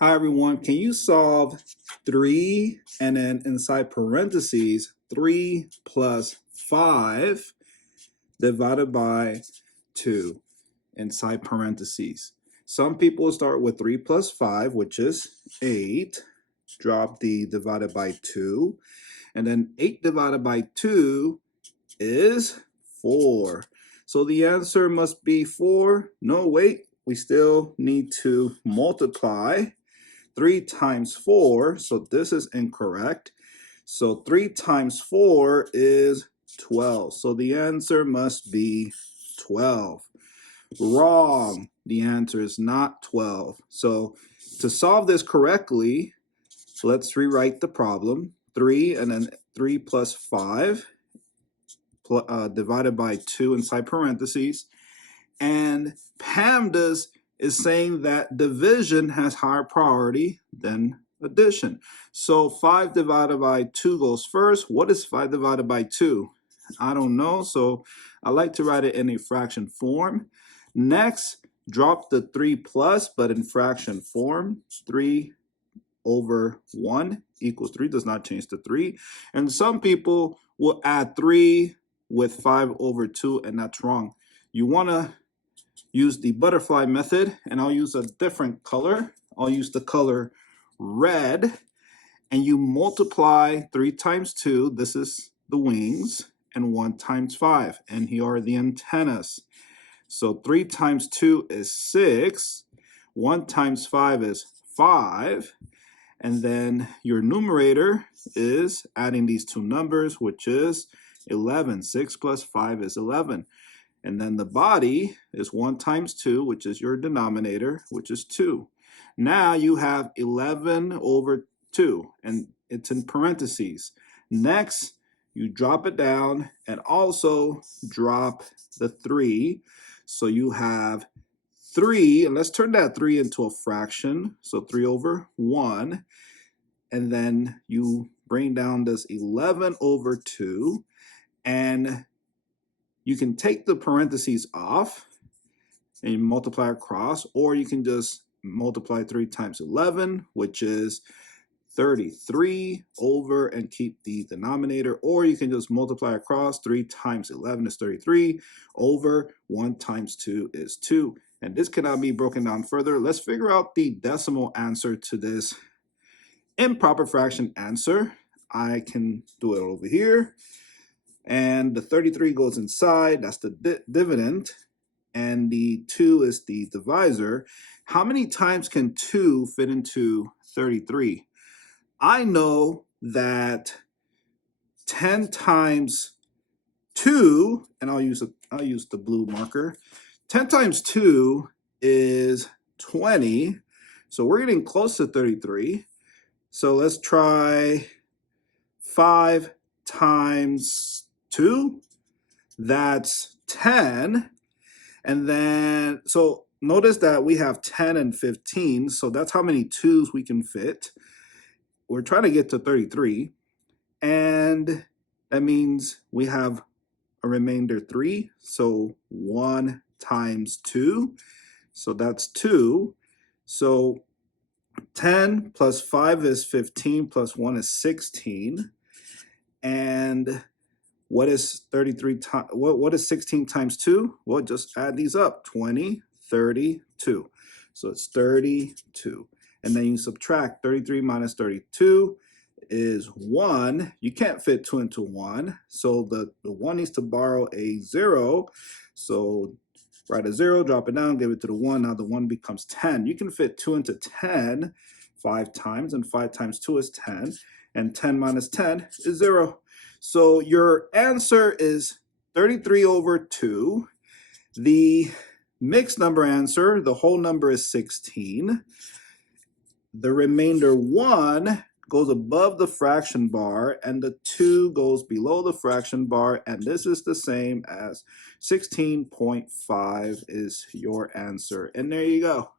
Hi everyone, can you solve 3 and then inside parentheses 3 plus 5 divided by 2 inside parentheses? Some people start with 3 plus 5, which is 8, drop the divided by 2, and then 8 divided by 2 is 4. So the answer must be 4. No, wait, we still need to multiply 3 times 4, so this is incorrect. So 3 times 4 is 12. So the answer must be 12. Wrong. The answer is not 12. So to solve this correctly, let's rewrite the problem. 3 and then 3 plus 5 divided by 2 inside parentheses. And PEMDAS is saying that division has higher priority than addition. So 5 divided by 2 goes first. What is 5 divided by 2? I don't know, so I like to write it in a fraction form. Next, drop the 3 plus, but in fraction form. 3 over 1 equals 3, does not change to 3. And some people will add 3 with 5 over 2, and that's wrong. You want to use the butterfly method, and I'll use a different color. I'll use the color red, and you multiply 3 times 2, this is the wings, and 1 times 5, and here are the antennas. So 3 times 2 is 6, 1 times 5 is 5, and then your numerator is adding these two numbers, which is 11. 6 plus 5 is 11. And then the body is 1 times 2, which is your denominator, which is 2. Now you have 11 over 2, and it's in parentheses. Next, you drop it down and also drop the 3. So you have 3, and let's turn that 3 into a fraction. So 3 over 1. And then you bring down this 11 over 2, and you can take the parentheses off and you multiply across, or you can just multiply 3 times 11, which is 33 over and keep the denominator, or you can just multiply across. 3 times 11 is 33 over 1 times 2 is 2. And this cannot be broken down further. Let's figure out the decimal answer to this improper fraction answer. I can do it over here. And the 33 goes inside, that's the dividend, and the 2 is the divisor. How many times can 2 fit into 33? I know that 10 times 2, and I'll use the blue marker. 10 times 2 is 20, so we're getting close to 33. So let's try 5 times 2, that's 10. And then, so notice that we have 10 and 15, so that's how many 2s we can fit. We're trying to get to 33, and that means we have a remainder 3, so 1 times 2, so that's 2. So 10 plus 5 is 15, plus 1 is 16. And what is 33 times, what is 16 times 2? Well, just add these up, 20, 32. So it's 32. And then you subtract 33 minus 32 is 1. You can't fit 2 into 1. So the 1 needs to borrow a 0. So write a 0, drop it down, give it to the 1. Now the 1 becomes 10. You can fit 2 into 10 5 times, and 5 times 2 is 10. And 10 minus 10 is 0. So your answer is 33 over 2. The mixed number answer, the whole number is 16. The remainder 1 goes above the fraction bar, and the 2 goes below the fraction bar, and this is the same as 16.5 is your answer. And there you go.